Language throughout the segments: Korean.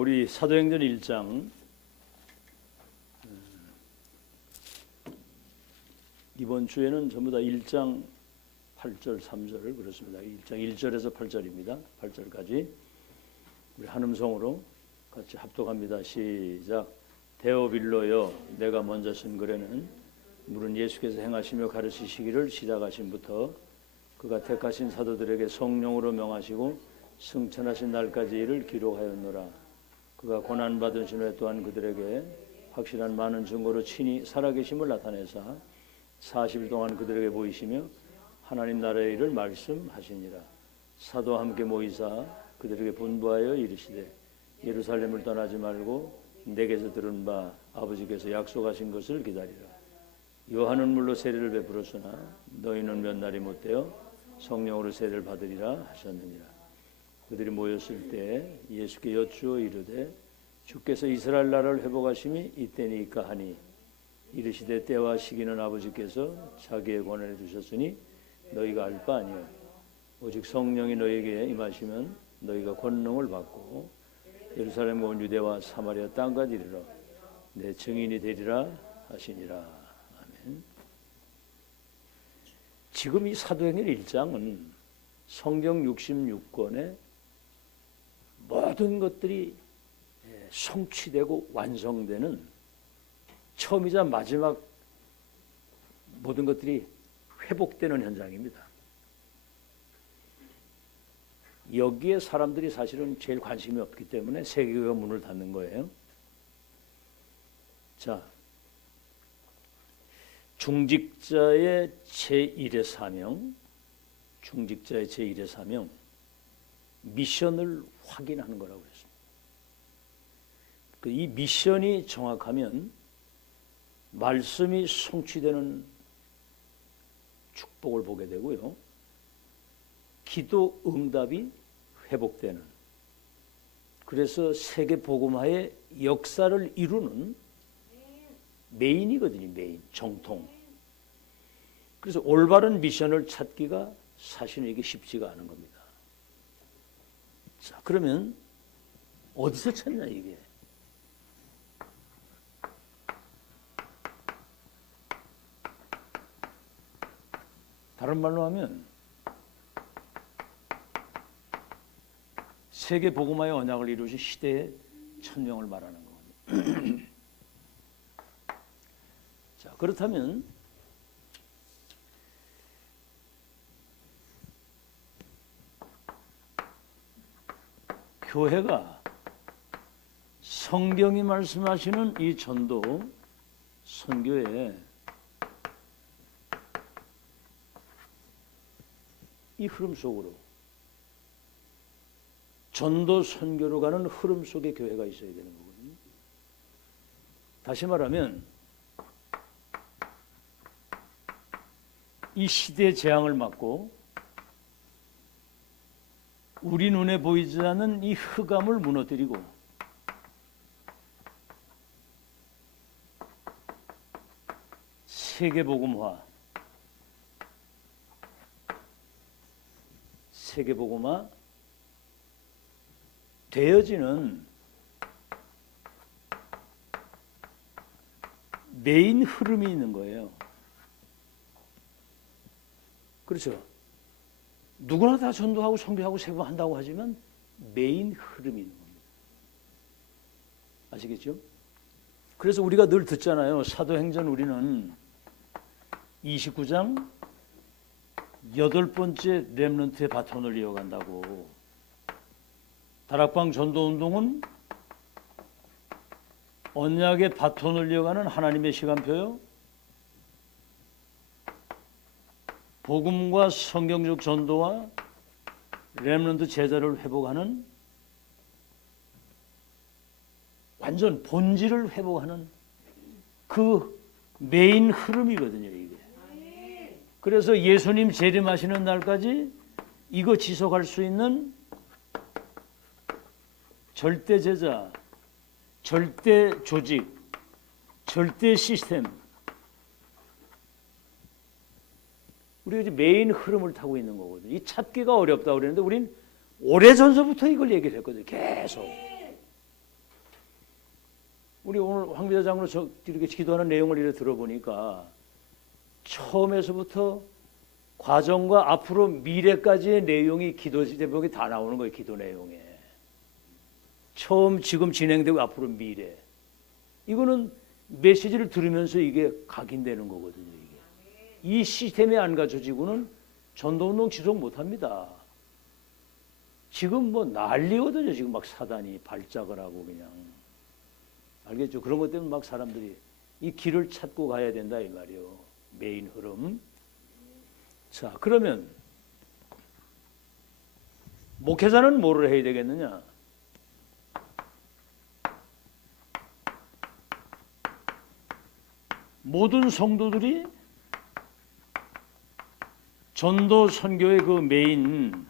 우리 사도행전 1장 이번 주에는 전부 다 1장 8절 3절 그렇습니다. 1장 1절에서 8절입니다. 8절까지 우리 한음성으로 같이 합독합니다. 시작. 데오빌로여, 내가 먼저 쓴 글에는 물은 예수께서 행하시며 가르치시기를 시작하신부터 그가 택하신 사도들에게 성령으로 명하시고 승천하신 날까지 이를 기록하였노라. 그가 고난받으신 후에 또한 그들에게 확실한 많은 증거로 친히 살아계심을 나타내사 40일 동안 그들에게 보이시며 하나님 나라의 일을 말씀하시니라. 사도와 함께 모이사 그들에게 분부하여 이르시되 예루살렘을 떠나지 말고 내게서 들은 바 아버지께서 약속하신 것을 기다리라. 요한은 물로 세례를 베풀었으나 너희는 몇 날이 못되어 성령으로 세례를 받으리라 하셨느니라. 그들이 모였을 때 예수께 여쭈어 이르되 주께서 이스라엘 나라를 회복하심이 이때니까 하니 이르시되 때와 시기는 아버지께서 자기의 권한에 두셨으니 너희가 알 바 아니요 오직 성령이 너희에게 임하시면 너희가 권능을 받고 예루살렘과 온 유대와 사마리아 땅까지 이르러 내 증인이 되리라 하시니라. 아멘. 지금 이 사도행전 1장은 성경 66권의 모든 것들이 성취되고 완성되는 처음이자 마지막 모든 것들이 회복되는 현장입니다. 여기에 사람들이 사실은 제일 관심이 없기 때문에 세계교회가 문을 닫는 거예요. 자, 중직자의 제1의 사명, 중직자의 제1의 사명, 미션을 확인하는 거라고 했습니다. 이 미션이 정확하면 말씀이 성취되는 축복을 보게 되고요. 기도 응답이 회복되는, 그래서 세계 복음화의 역사를 이루는 메인이거든요. 메인, 정통. 그래서 올바른 미션을 찾기가 사실은 쉽지가 않은 겁니다. 자, 그러면 어디서 찾냐 이게? 다른 말로 하면 세계 복음화의 언약을 이루신 시대의 천명을 말하는 거거든요. 자, 그렇다면 교회가 성경이 말씀하시는 이 전도 선교에 이 흐름 속으로 전도 선교로 가는 흐름 속에 교회가 있어야 되는 거거든요. 다시 말하면 이 시대의 재앙을 막고 우리 눈에 보이지 않는 이 흑암을 무너뜨리고 세계복음화 되어지는 메인 흐름이 있는 거예요. 그렇죠. 누구나 다 전도하고 선교하고 세부한다고 하지만 메인 흐름이 있는 겁니다. 아시겠죠? 그래서 우리가 늘 듣잖아요. 사도행전 우리는 29장 8번째 렘넌트의 바톤을 이어간다고. 다락방 전도운동은 언약의 바톤을 이어가는 하나님의 시간표요. 복음과 성경적 전도와 렘넌트 제자를 회복하는 완전 본질을 회복하는 그 메인 흐름이거든요, 이게. 그래서 예수님 재림하시는 날까지 이거 지속할 수 있는 절대 제자, 절대 조직, 절대 시스템, 우리가 이제 메인 흐름을 타고 있는 거거든요. 이 찾기가 어렵다고 그랬는데 우린 오래전서부터 이걸 얘기를 했거든요. 계속. 우리 오늘 황 비서장으로 이렇게 기도하는 내용을 이렇게 들어보니까 처음에서부터 과정과 앞으로 미래까지의 내용이 기도 제목이 다 나오는 거예요. 기도 내용에. 처음, 지금 진행되고 앞으로 미래. 이거는 메시지를 들으면서 이게 각인되는 거거든요. 이게. 이 시스템이 안 갖춰지고는 전도운동 지속 못합니다. 지금 뭐 난리거든요. 지금 막 사단이 발작을 하고 그냥. 알겠죠? 그런 것 때문에 막 사람들이 이 길을 찾고 가야 된다 이 말이에요. 메인 흐름. 자, 그러면 목회자는 뭐를 해야 되겠느냐? 모든 성도들이 전도 선교의 그 메인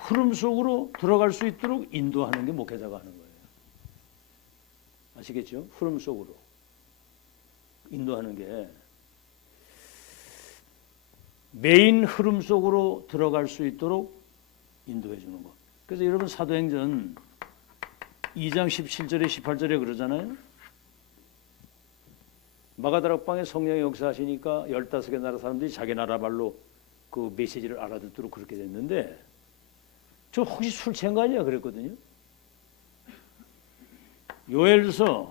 흐름 속으로 들어갈 수 있도록 인도하는 게 목회자가 하는 거예요. 아시겠죠? 흐름 속으로 인도하는 게 메인 흐름 속으로 들어갈 수 있도록 인도해 주는 거. 그래서 여러분 사도행전 2장 17절에 18절에 그러잖아요. 마가다락방에 성령이 역사하시니까 15개 나라 사람들이 자기 나라 말로 그 메시지를 알아듣도록 그렇게 됐는데 저 혹시 술 취한 거 아니야? 그랬거든요. 요엘서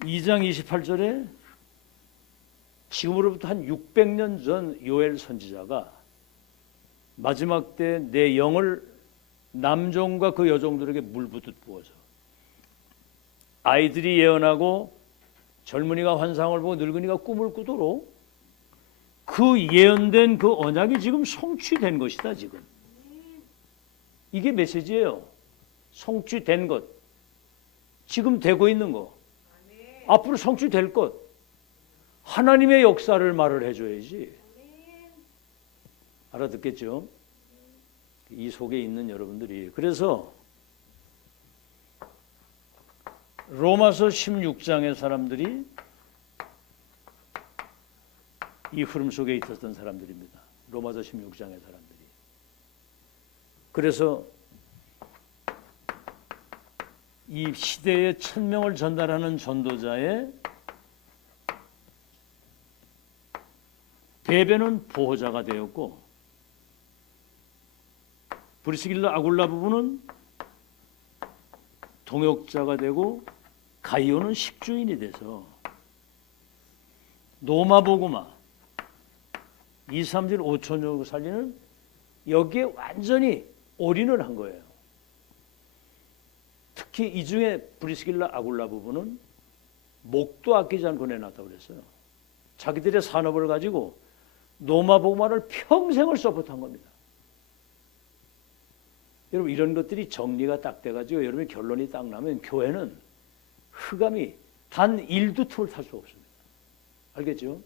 2장 28절에 지금으로부터 한 600년 전 요엘 선지자가 마지막 때 내 영을 남종과 그 여종들에게 물붓듯 부어서 아이들이 예언하고 젊은이가 환상을 보고 늙은이가 꿈을 꾸도록 그 예언된 그 언약이 지금 성취된 것이다. 지금 이게 메시지예요. 성취된 것, 지금 되고 있는 거, 앞으로 성취될 것, 하나님의 역사를 말을 해줘야지. 알아듣겠죠? 이 속에 있는 여러분들이. 그래서 로마서 16장의 사람들이 이 흐름 속에 있었던 사람들입니다. 로마서 16장의 사람들이. 그래서 이 시대에 천명을 전달하는 전도자의 베베는 보호자가 되었고 브리스길라 아굴라 부부는 동역자가 되고 가이오는 식주인이 돼서 노마보고마 2, 3질 5천 정도 살리는 여기에 완전히 올인을 한 거예요. 특히 이 중에 브리스길라 아굴라 부부는 목도 아끼지 않고 내놨다고 그랬어요. 자기들의 산업을 가지고 노마보고마를 평생을 서포트한 겁니다. 여러분 이런 것들이 정리가 딱 돼가지고 여러분 결론이 딱 나면 교회는 흑암이 단 1도 틈을 탈 수 없습니다. 알겠죠?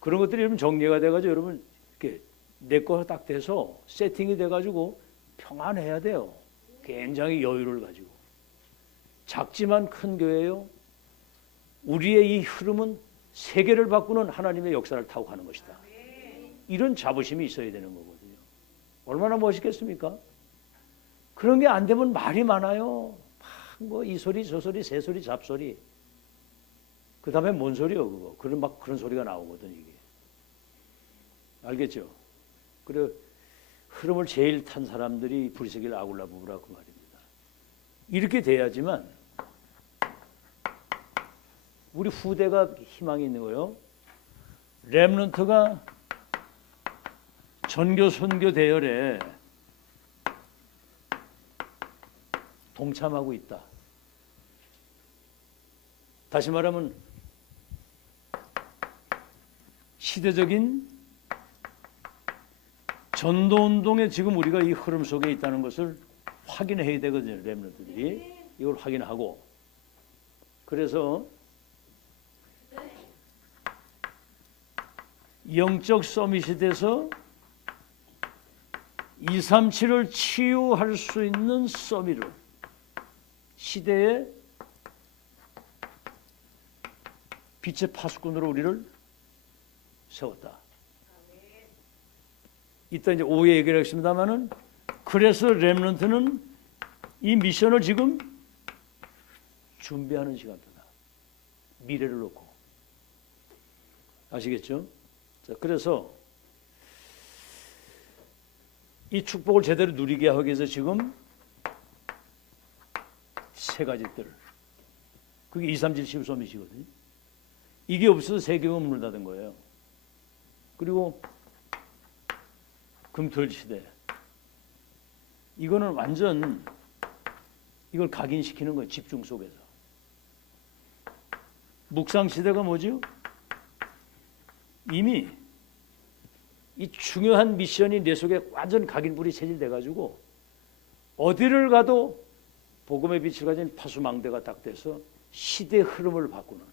그런 것들이 여러분 정리가 돼가지고 여러분 이렇게 내 거가 딱 돼서 세팅이 돼가지고 평안해야 돼요. 굉장히 여유를 가지고. 작지만 큰 교회요. 우리의 이 흐름은 세계를 바꾸는 하나님의 역사를 타고 가는 것이다. 이런 자부심이 있어야 되는 거거든요. 얼마나 멋있겠습니까? 그런 게 안 되면 말이 많아요. 뭐 이 소리 저 소리 새 소리 잡소리. 그 다음에 뭔 소리요 그거. 그런 소리가 나오거든 이게. 알겠죠? 그래 흐름을 제일 탄 사람들이 브리스길라 아굴라 부부라 그 말입니다. 이렇게 돼야지만 우리 후대가 희망이 있는 거예요. 렘넌트가 전교 선교 대열에 동참하고 있다. 다시 말하면 시대적인 전도운동에 지금 우리가 이 흐름 속에 있다는 것을 확인해야 되거든요. 렘넌트들이 이걸 확인하고. 그래서 영적 서밋이 돼서 237을 치유할 수 있는 서밋을 시대의 빛의 파수꾼으로 우리를 세웠다. 이따 이제 오후에 얘기를 하겠습니다만은 그래서 렘넌트는 이 미션을 지금 준비하는 시간이다. 미래를 놓고. 아시겠죠? 자, 그래서 이 축복을 제대로 누리게 하기 위해서 지금 세 가지 뜰. 그게 2, 3, 7, 15미시거든요. 이게 없어서 세계가 문을 닫은 거예요. 그리고 금토일 시대. 이거는 완전 이걸 각인시키는 거예요. 집중 속에서. 묵상 시대가 뭐죠? 이미 이 중요한 미션이 내 속에 완전 각인불이 체질돼 가지고 어디를 가도 복음의 빛을 가진 파수망대가 딱 돼서 시대 흐름을 바꾸는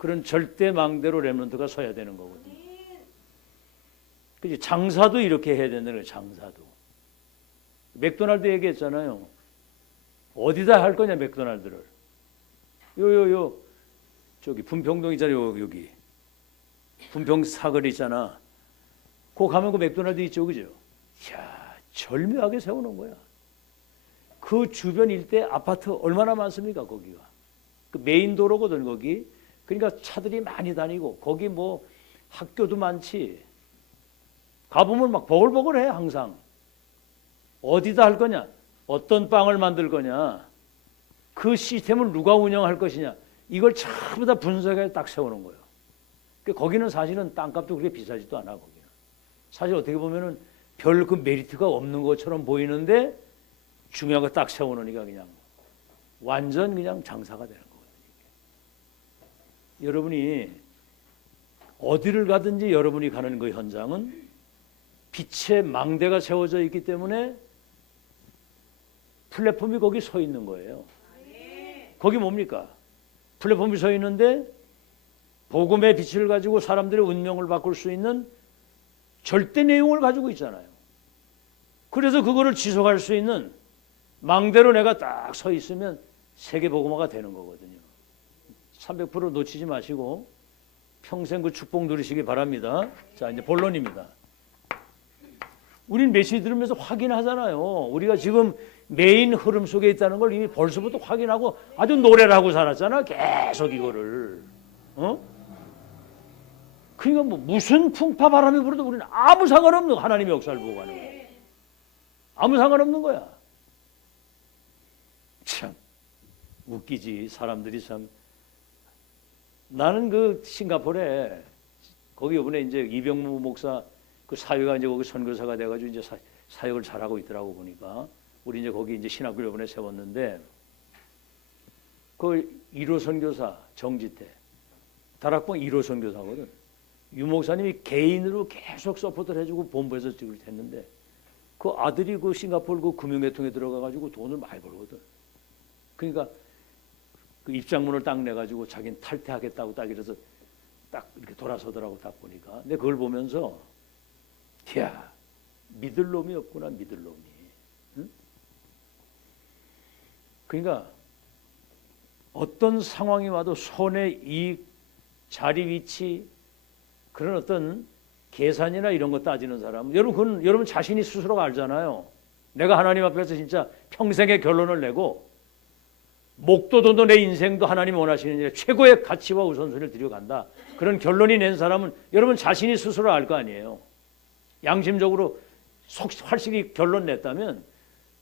그런 절대 망대로 렘넌트가 서야 되는 거거든요. 그치? 장사도 이렇게 해야 된다는 거예요. 장사도. 맥도날드 얘기했잖아요. 어디다 할 거냐 맥도날드를. 요 저기 분평동 있잖아요. 여기 분평 사거리 있잖아. 거 가면 그 맥도날드 있죠, 그죠? 이야, 절묘하게 세워놓은 거야. 그 주변 일대 아파트 얼마나 많습니까, 거기가? 그 메인 도로거든, 거기. 그러니까 차들이 많이 다니고 거기 뭐 학교도 많지. 가보면 막 버글버글해 항상. 어디다 할 거냐? 어떤 빵을 만들 거냐? 그 시스템을 누가 운영할 것이냐? 이걸 전부 다 분석해 딱 세우는 거예요. 거기는 사실은 땅값도 그렇게 비싸지도 않아. 거기는 사실 어떻게 보면은 별 그 메리트가 없는 것처럼 보이는데 중요한 거 딱 세워놓으니까 그냥 완전 그냥 장사가 되는 거거든요. 여러분이 어디를 가든지 여러분이 가는 그 현장은 빛의 망대가 세워져 있기 때문에 플랫폼이 거기 서 있는 거예요. 거기 뭡니까? 플랫폼이 서 있는데 복음의 빛을 가지고 사람들의 운명을 바꿀 수 있는 절대 내용을 가지고 있잖아요. 그래서 그거를 지속할 수 있는 망대로 내가 딱 서 있으면 세계 복음화가 되는 거거든요. 300% 놓치지 마시고 평생 그 축복 누리시기 바랍니다. 자, 이제 본론입니다. 우린 메시지 들으면서 확인하잖아요. 우리가 지금 메인 흐름 속에 있다는 걸 이미 벌써부터 확인하고 아주 노래를 하고 살았잖아. 계속 이거를. 그러니까 뭐 무슨 풍파 바람이 불어도 우리는 아무 상관없는 하나님의 역사를 보고 가는 거야. 아무 상관없는 거야. 참 웃기지. 사람들이 참. 나는 그 싱가포르에 거기 이번에 이제 이병무 목사 그 사회가 이제 거기 선교사가 돼가지고 이제 사역을 잘하고 있더라고 보니까 우리 이제 거기 이제 신학교를 이번에 세웠는데 그 1호 선교사 정지태 다락방 1호 선교사거든. 유 목사님이 개인으로 계속 서포트를 해주고 본부에서 지금 했는데 그 아들이 그 싱가포르 그 금융계통에 들어가가지고 돈을 많이 벌거든. 그러니까 그 입장문을 딱 내가지고 자기는 탈퇴하겠다고 딱 이래서 딱 이렇게 돌아서더라고 딱 보니까. 근데 그걸 보면서 야 믿을 놈이 없구나 믿을 놈이. 응? 그러니까 어떤 상황이 와도 손해 이익 자리 위치 그런 어떤 계산이나 이런 거 따지는 사람 여러분 여러분 자신이 스스로가 알잖아요. 내가 하나님 앞에서 진짜 평생의 결론을 내고 목도도 내 인생도 하나님 원하시는 일에 최고의 가치와 우선순위를 들여간다. 그런 결론이 낸 사람은 여러분 자신이 스스로 알 거 아니에요. 양심적으로 확실히 결론 냈다면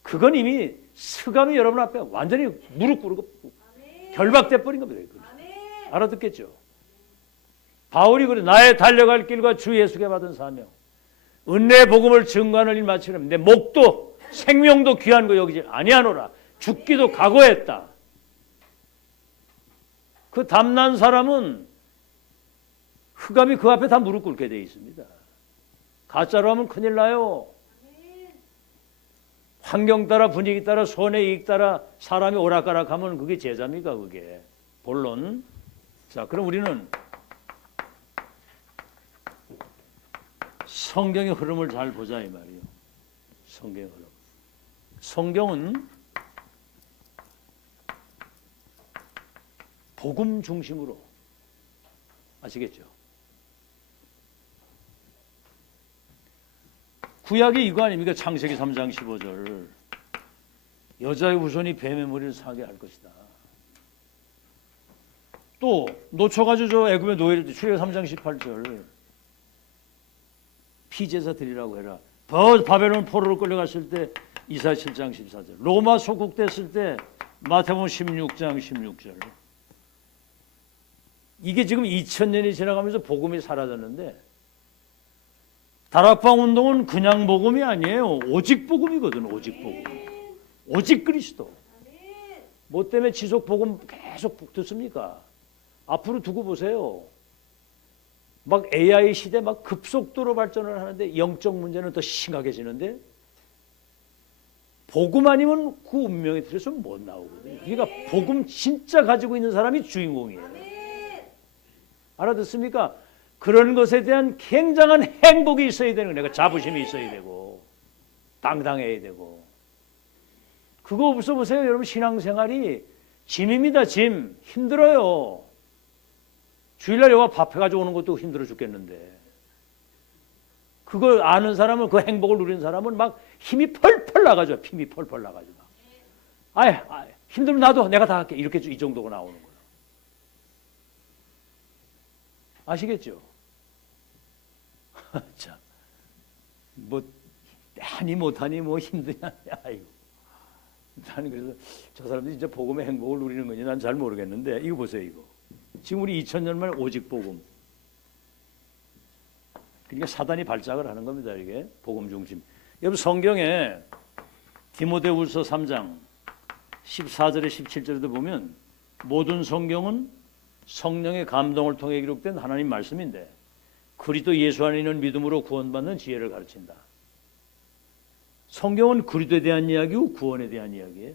그건 이미 스감이 여러분 앞에 완전히 무릎 꿇고 결박돼 버린 겁니다. 알아듣겠죠? 바울이 그래 나의 달려갈 길과 주 예수께 받은 사명 은혜의 복음을 증거하는 일 마치려면 내 목도 생명도 귀한 거 여기지 아니하노라. 죽기도 각오했다. 그 담난 사람은 흑암이 그 앞에 다 무릎 꿇게 돼 있습니다. 가짜로 하면 큰일 나요. 환경 따라 분위기 따라 손해 이익 따라 사람이 오락가락하면 그게 제자입니까? 그게 본론. 자, 그럼 우리는 성경의 흐름을 잘 보자 이 말이에요. 성경의 흐름. 성경은 복음 중심으로 아시겠죠? 구약이 이거 아닙니까? 창세기 3장 15절. 여자의 후손이 뱀의 머리를 사게 할 것이다. 또 놓쳐가지고 저 애굽에 노예를 출애굽 3장 18절. 피제사 드리라고 해라. 바벨론 포로로 끌려갔을 때 이사야 7장 14절. 로마 속국됐을 때 마태복음 16장 16절. 이게 지금 2000년이 지나가면서 복음이 사라졌는데 다락방 운동은 그냥 복음이 아니에요. 오직 복음이거든. 오직 복음. 오직 그리스도. 뭐 때문에 지속 복음 계속 듣습니까? 앞으로 두고 보세요. 막 AI 시대 막 급속도로 발전을 하는데 영적 문제는 더 심각해지는데 복음 아니면 그 운명의 틀에서 못 나오거든요. 그러니까 복음 진짜 가지고 있는 사람이 주인공이에요. 알아듣습니까? 그런 것에 대한 굉장한 행복이 있어야 되는 거예요. 내가 자부심이 있어야 되고 당당해야 되고. 그거 없어 보세요. 여러분 신앙생활이 짐입니다. 짐. 힘들어요. 주일날 여와 밥 해가지고 오는 것도 힘들어 죽겠는데 그걸 아는 사람은 그 행복을 누리는 사람은 막 힘이 펄펄 나가죠. 힘이 펄펄 나가죠. 힘들면 나도 내가 다 할게. 이렇게 이 정도가 나오는 거예요. 아시겠죠? 자, 뭐 하니 못하니 뭐 힘드냐? 아이고, 나는 그래서 저 사람들이 진짜 복음의 행복을 누리는 건지 난 잘 모르겠는데 이거 보세요. 이거 지금 우리 2000년 말 오직 복음. 그러니까 사단이 발작을 하는 겁니다. 이게 복음 중심. 여러분 성경에 디모데후서 3장 14절에 17절에도 보면 모든 성경은 성령의 감동을 통해 기록된 하나님 말씀인데 그리스도 예수 안에 있는 믿음으로 구원받는 지혜를 가르친다. 성경은 그리스도에 대한 이야기고 구원에 대한 이야기예요.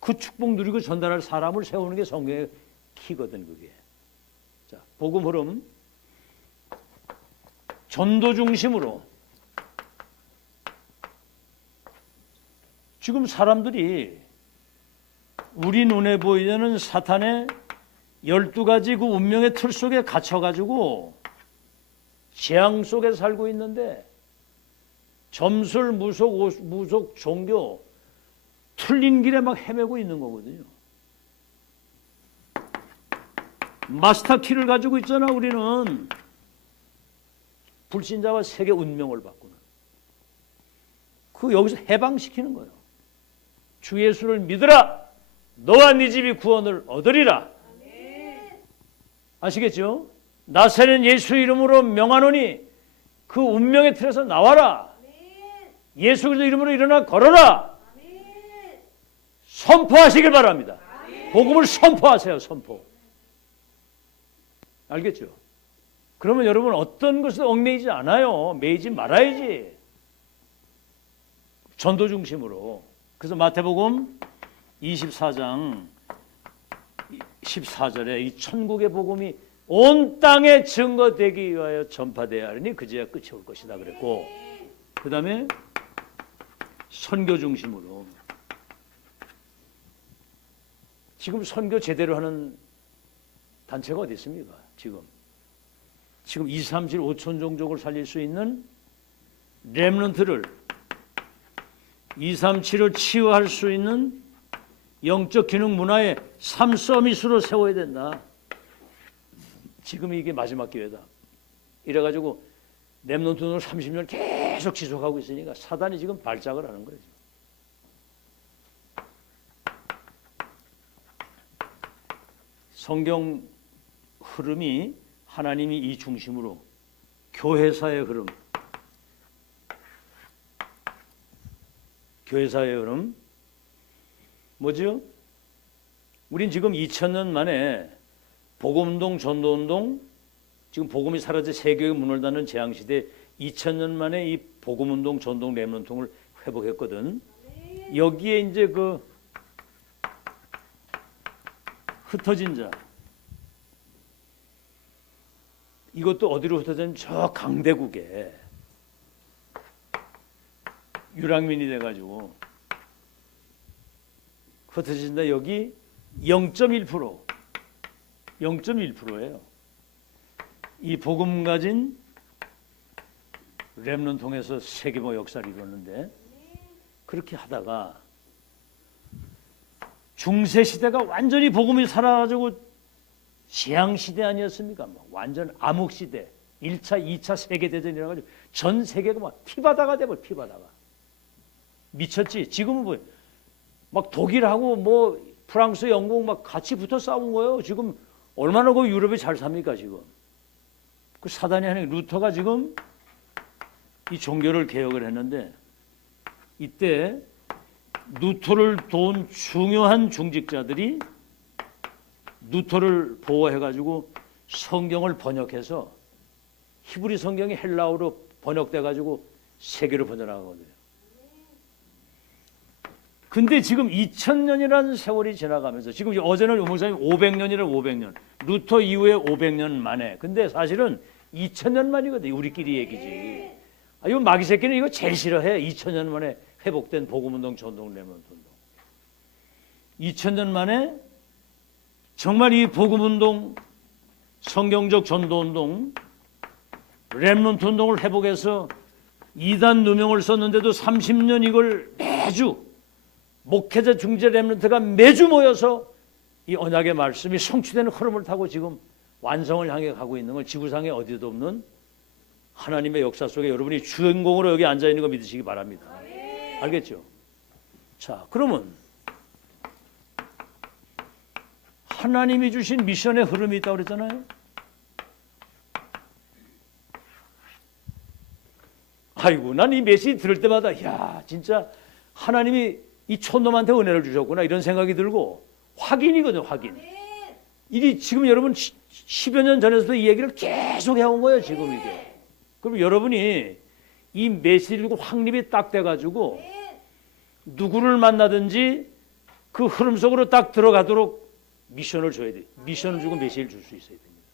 그 축복 누리고 전달할 사람을 세우는 게 성경의 키거든 그게. 자, 복음 흐름 전도 중심으로 지금 사람들이 우리 눈에 보이는 사탄의 12가지 그 운명의 틀 속에 갇혀가지고 재앙 속에 살고 있는데 점술, 무속, 종교 틀린 길에 막 헤매고 있는 거거든요. 마스터 키를 가지고 있잖아. 우리는 불신자와 세계 운명을 바꾸는 그 여기서 해방시키는 거예요. 주 예수를 믿으라. 너와 네 집이 구원을 얻으리라. 아시겠죠? 나사렛 예수 이름으로 명하노니 그 운명의 틀에서 나와라. 예수 그리스도 이름으로 일어나 걸어라. 선포하시길 바랍니다. 복음을 선포하세요. 선포. 알겠죠? 그러면 여러분 어떤 것에 얽매이지 않아요. 매이지 말아야지. 전도 중심으로. 그래서 마태복음 24장 14절에 이 천국의 복음이 온 땅에 증거되기 위하여 전파되어야 하니 그제야 끝이 올 것이다 그랬고, 그 다음에 선교 중심으로. 지금 선교 제대로 하는 단체가 어디 있습니까? 지금 2, 3, 7, 5천 종족을 살릴 수 있는 렘넌트를 2, 3, 7을 치유할 수 있는 영적 기능 문화의 3서밋으로 세워야 된다. 지금 이게 마지막 기회다. 이래가지고 렘넌트는 30년 계속 지속하고 있으니까 사단이 지금 발작을 하는 거예요. 성경 흐름이 하나님이 이 중심으로 교회사의 흐름, 교회사의 흐름 뭐죠? 우린 지금 2000년 만에 복음운동, 전도운동, 지금 복음이 사라져 세계의 문을 닫는 재앙시대 2000년 만에 이 복음운동, 전도운동, 렘넌트를 회복했거든. 여기에 이제 그 흩어진 자, 이것도 어디로 흩어졌냐면 저 강대국에 유랑민이 돼가지고 흩어진다. 여기 0.1%, 0.1%예요. 이 복음 가진 렘넌트 통해서 세계보 역사를 이뤘는데 그렇게 하다가 중세 시대가 완전히 복음이 살아가지고 재앙 시대 아니었습니까? 완전 암흑 시대, 1차, 2차 세계 대전이라 가지고 전 세계가 막 피바다가 돼버려. 피바다가 미쳤지. 지금은 막 독일하고 뭐 프랑스, 영국 막 같이 붙어 싸운 거예요. 지금 얼마나 그 유럽이 잘 삽니까 지금? 그 사단이 하는 루터가 지금 이 종교를 개혁을 했는데 이때 루터를 도운 중요한 중직자들이 루터를 보호해가지고 성경을 번역해서 히브리 성경이 헬라어로 번역돼가지고 세계로 번져나가거든요. 근데 지금 2000년이라는 세월이 지나가면서 지금 어제는 목사님 500년이라 500년 루터 이후에 500년 만에 근데 사실은 2000년 만이거든요. 우리끼리 얘기지. 이거 마귀 새끼는 이거 제일 싫어해. 2000년 만에 회복된 복음운동, 전동, 렘넌트 운동. 2000년 만에 정말 이 복음운동, 성경적 전도운동, 렘넌트 운동을 회복해서 이단 누명을 썼는데도 30년 이걸 매주 목회자 중재 렘넌트가 매주 모여서 이 언약의 말씀이 성취되는 흐름을 타고 지금 완성을 향해 가고 있는 걸 지구상에 어디도 없는 하나님의 역사 속에 여러분이 주인공으로 여기 앉아 있는 거 믿으시기 바랍니다. 알겠죠? 자, 그러면 하나님이 주신 미션의 흐름이 있다고 그랬잖아요. 아이고, 난 이 메시지 들을 때마다 야, 진짜 하나님이 이 촌놈한테 은혜를 주셨구나 이런 생각이 들고 확인이거든요. 확인. 이게 지금 여러분 10여 년 전에서도 이 얘기를 계속 해온 거예요. 지금 이게. 그럼 여러분이 이 메시지를 확립이 딱 돼가지고 누구를 만나든지 그 흐름 속으로 딱 들어가도록 미션을 줘야 돼. 미션을 주고 메시지를 줄 수 있어야 됩니다.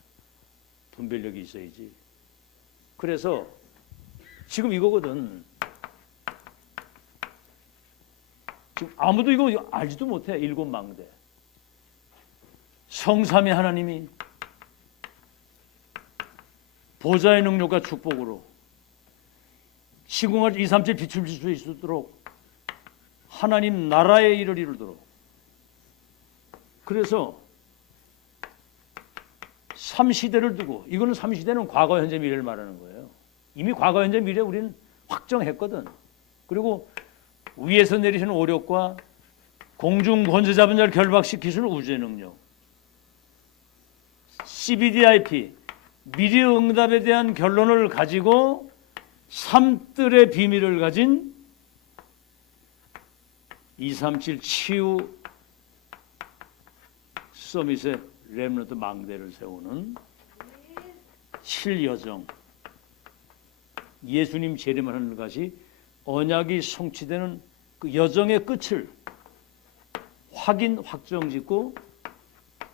분별력이 있어야지. 그래서 지금 이거거든. 지금 아무도 이거 알지도 못해. 7망대. 성삼위 하나님이 보좌의 능력과 축복으로 시공을 237 빛을 줄 수 있도록 하나님 나라의 일을 이루도록 그래서 3시대를 두고 이거는 3시대는 과거 현재 미래를 말하는 거예요. 이미 과거 현재 미래 우리는 확정했거든. 그리고 위에서 내리시는 오력과 공중 권세 잡은 자를 결박시키시는 우주의 능력 CBDIP 미래 응답에 대한 결론을 가지고 삼뜰의 비밀을 가진 237 치유 서밋의 렘넌트 망대를 세우는 7여정 예수님 재림하는 것이 언약이 성취되는 그 여정의 끝을 확인 확정짓고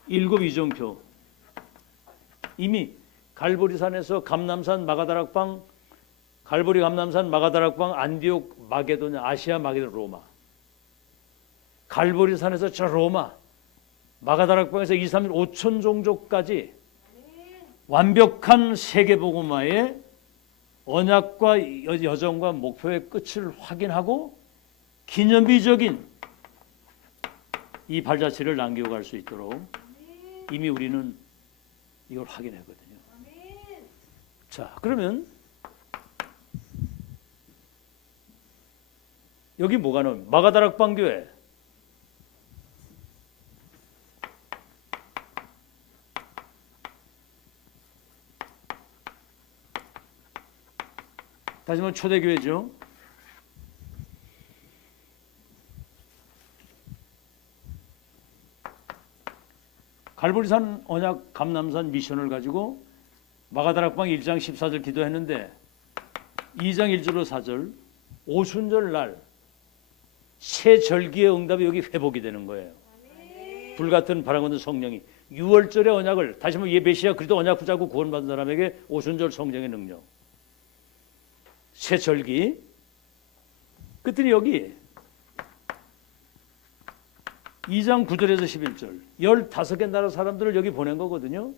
7 이정표 이미 갈보리산에서 감남산 마가다락방 갈보리 감남산 마가다락방 안디옥 마게도냐 아시아 마게도 로마 갈보리산에서 저 로마 마가다락방에서 2, 3, 5천 종족까지 완벽한 세계복음화의 언약과 여정과 목표의 끝을 확인하고 기념비적인 이 발자취를 남기고 갈 수 있도록 이미 우리는 이걸 확인했거든요. 자, 그러면 여기 뭐가 나오면 마가다락방 교회 다시 한번 초대교회죠. 갈보리산 언약 감남산 미션을 가지고 마가다락방 1장 14절 기도했는데 2장 1절로 4절 오순절 날 새 절기의 응답이 여기 회복이 되는 거예요. 불같은 바람 같은 성령이 6월절의 언약을 다시 한번 메시아 그리스도 언약 붙잡고 구원받은 사람에게 오순절 성령의 능력 새 절기 그랬더니 여기 2장 9절에서 11절 15개 나라 사람들을 여기 보낸 거거든요.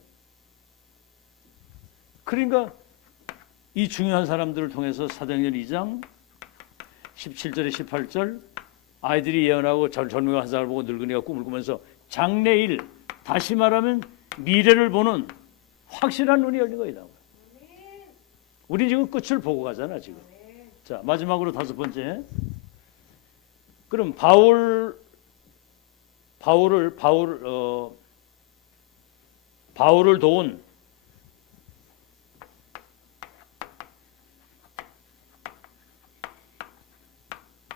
그러니까 이 중요한 사람들을 통해서 사도행전 2장 17절에 18절 아이들이 예언하고 젊은이가 한 사람을 보고 늙은이가 꿈을 꾸면서 장래일, 다시 말하면 미래를 보는 확실한 눈이 열린 거이다. 우리 지금 끝을 보고 가잖아 지금. 자, 마지막으로 다섯 번째. 그럼 바울을 도운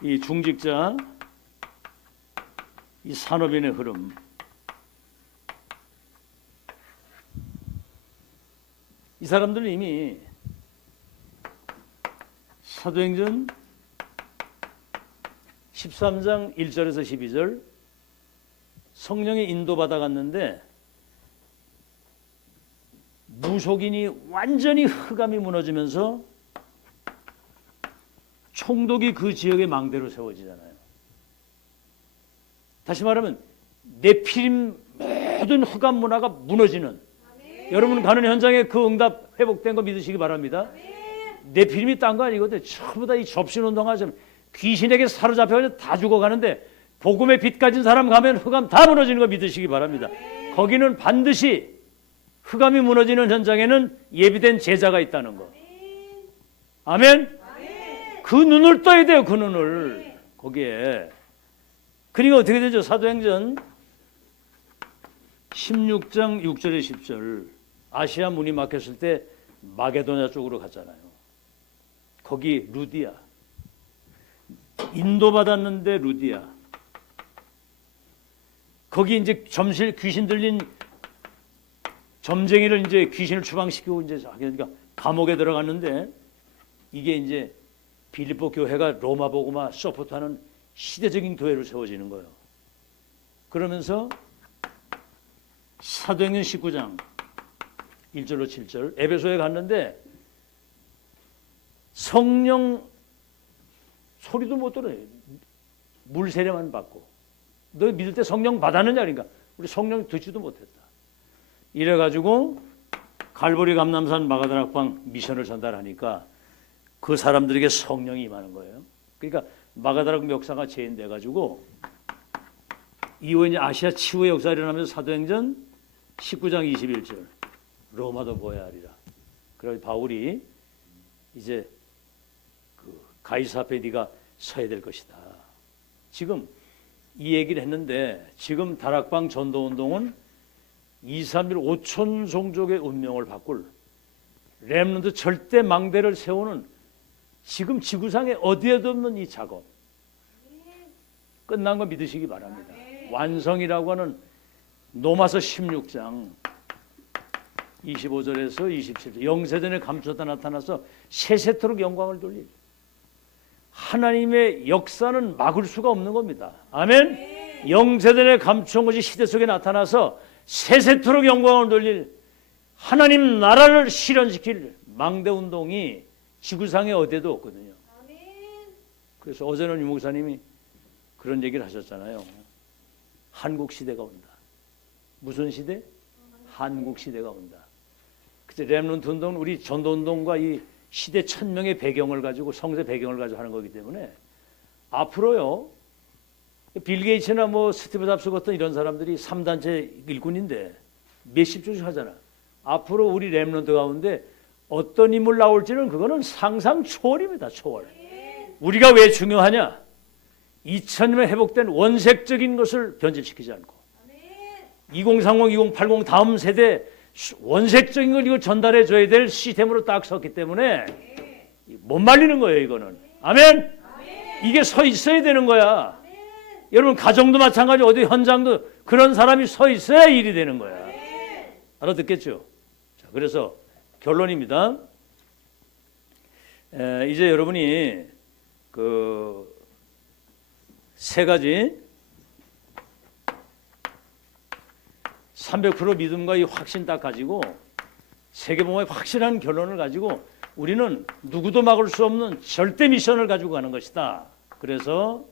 이 중직자, 이 산업인의 흐름, 이 사람들은 이미 사도행전 13장 1절에서 12절 성령의 인도받아 갔는데 무속인이 완전히 흑암이 무너지면서 총독이 그 지역의 망대로 세워지잖아요. 다시 말하면 네피림 모든 흑암 문화가 무너지는, 여러분 가는 현장에 그 응답 회복된 거 믿으시기 바랍니다. 네피림이 딴 거 아니거든요. 전부 다 이 접신운동하처럼 귀신에게 사로잡혀서 다 죽어가는데 복음의 빛 가진 사람 가면 흑암 다 무너지는 거 믿으시기 바랍니다. 거기는 반드시 흑암이 무너지는 현장에는 예비된 제자가 있다는 거. 아멘. 그 눈을 떠야 돼요. 그 눈을 거기에. 그러니까 어떻게 되죠? 사도행전 16장 6절에 10절 아시아 문이 막혔을 때 마게도냐 쪽으로 갔잖아요. 거기 루디아, 인도받았는데 루디아, 거기 이제 점실 귀신 들린 점쟁이를 이제 귀신을 추방시키고 이제 그러니까 감옥에 들어갔는데 이게 이제 빌립보 교회가 로마 복음화 서포트하는 시대적인 교회로 세워지는 거예요. 그러면서 사도행전 19장 1절로 7절 에베소에 갔는데 성령 소리도 못 들어요. 물 세례만 받고. 너 믿을 때 성령 받았느냐? 그러니까 우리 성령 듣지도 못했다. 이래가지고 갈보리 감람산 마가다락방 미션을 전달하니까 그 사람들에게 성령이 임하는 거예요. 그러니까 마가다락 역사가 재현돼가지고 이후에 이제 아시아 치유의 역사가 일어나면서 사도행전 19장 21절 로마도 보아야 하리라. 그래서 바울이 이제 그 가이사 앞에 네가 서야 될 것이다. 지금 이 얘기를 했는데 지금 다락방 전도운동은 2, 3일 5천 종족의 운명을 바꿀 렘넌트 절대 망대를 세우는 지금 지구상에 어디에도 없는 이 작업 끝난 거 믿으시기 바랍니다. 완성이라고 하는 로마서 16장 25절에서 27절 영세전에 감추었다 나타나서 세세토록 영광을 돌릴 하나님의 역사는 막을 수가 없는 겁니다. 아멘. 영세전에 감추은 것이 시대 속에 나타나서 세세토록 영광을 돌릴 하나님 나라를 실현시킬 망대운동이 지구상에 어디에도 없거든요. 그래서 어제는 유 목사님이 그런 얘기를 하셨잖아요. 한국 시대가 온다. 무슨 시대? 한국 시대가 온다. 그때 렘넌트 운동은 우리 전도 운동과 이 시대 천명의 배경을 가지고 성세 배경을 가지고 하는 거기 때문에 앞으로요. 빌 게이츠나 뭐 스티브 잡스 같은 이런 사람들이 3단체 일꾼인데 몇십 조씩 하잖아. 앞으로 우리 렘넌트 가운데 어떤 인물 나올지는 그거는 상상 초월입니다. 초월. 우리가 왜 중요하냐? 2000년에 회복된 원색적인 것을 변질시키지 않고 2030, 2080 다음 세대 원색적인 걸 이걸 전달해 줘야 될 시스템으로 딱 섰기 때문에 못 말리는 거예요. 이거는. 아멘. 이게 서 있어야 되는 거야. 여러분 가정도 마찬가지 어디 현장도 그런 사람이 서 있어야 일이 되는 거야. 알아듣겠죠? 자, 그래서 결론입니다. 이제 여러분이 그 세 가지 300% 믿음과 이 확신 딱 가지고 세계복음의 확실한 결론을 가지고 우리는 누구도 막을 수 없는 절대 미션을 가지고 가는 것이다. 그래서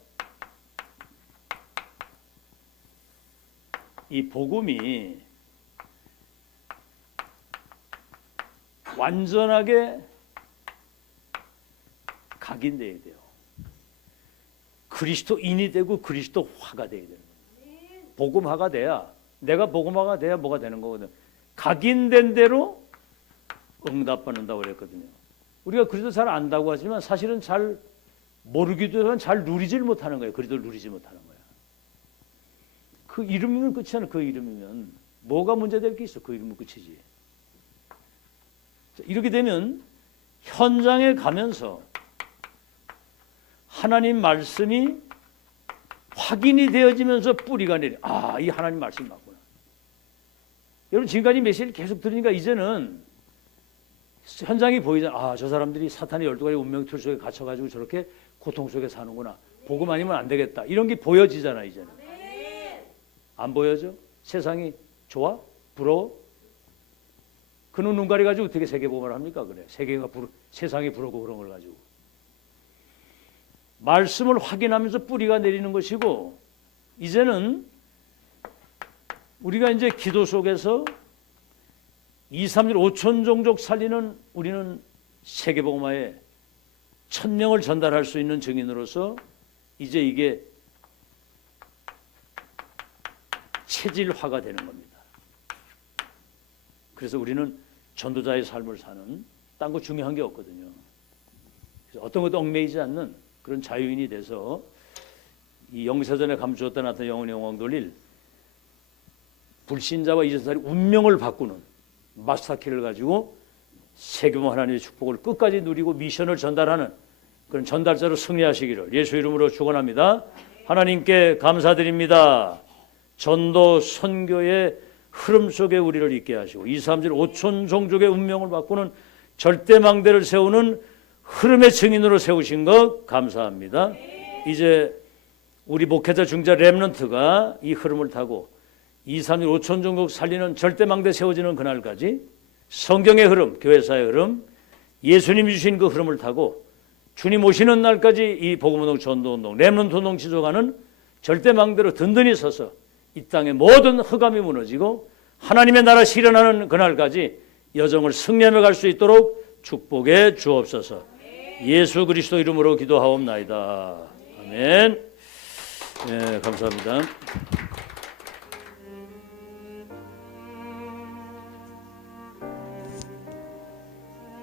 이 복음이 완전하게 각인돼야 돼요. 그리스도인이 되고 그리스도화가 돼야 되는 거예요. 복음화가 돼야, 내가 복음화가 돼야 뭐가 되는 거거든. 각인된 대로 응답받는다고 그랬거든요. 우리가 그리스도 잘 안다고 하지만 사실은 잘 모르기도 하지만 잘 누리질 못하는 거예요. 그리스도를 누리지 못하는 거예요. 그 이름이면 끝이잖아. 그 이름이면 뭐가 문제될 게 있어. 그 이름은 끝이지. 이렇게 되면 현장에 가면서 하나님 말씀이 확인이 되어지면서 뿌리가 내려. 아, 이 하나님 말씀이 맞구나. 여러분 지금까지 메시지를 계속 들으니까 이제는 현장이 보이잖아. 아, 저 사람들이 사탄의 12가지 운명 틀 속에 갇혀가지고 저렇게 고통 속에 사는구나. 복음 아니면 안 되겠다. 이런 게 보여지잖아 이제는. 안 보여져? 세상이 좋아? 부러워? 그놈 눈 가려가지고 어떻게 세계복음을 합니까? 그래. 세상이 부러고 그런 걸 가지고. 말씀을 확인하면서 뿌리가 내리는 것이고, 이제는 우리가 이제 기도 속에서 2, 3일 5천 종족 살리는 우리는 세계복음화에 1000명을 전달할 수 있는 증인으로서 이제 이게 체질화가 되는 겁니다. 그래서 우리는 전도자의 삶을 사는 딴 거 중요한 게 없거든요. 그래서 어떤 것도 얽매이지 않는 그런 자유인이 돼서 이 영세전에 감추었다 나타난 영혼의 영광 돌릴 불신자와 이전사의 운명을 바꾸는 마스터키를 가지고 세계복음 하나님의 축복을 끝까지 누리고 미션을 전달하는 그런 전달자로 승리하시기를 예수 이름으로 축원합니다. 하나님께 감사드립니다. 전도 선교의 흐름 속에 우리를 있게 하시고 2, 3질 5천 종족의 운명을 바꾸는 절대망대를 세우는 흐름의 증인으로 세우신 것 감사합니다. 이제 우리 목회자 중자 렘넌트가 이 흐름을 타고 2, 3일 5천 종족 살리는 절대망대 세워지는 그날까지 성경의 흐름, 교회사의 흐름, 예수님이 주신 그 흐름을 타고 주님 오시는 날까지 이 복음운동, 전도운동, 렘넌트 운동 지속하는 절대망대로 든든히 서서 이 땅의 모든 흑암이 무너지고 하나님의 나라 실현하는 그날까지 여정을 승리하며 갈 수 있도록 축복해 주옵소서. 예수 그리스도 이름으로 기도하옵나이다. 아멘. 네, 감사합니다.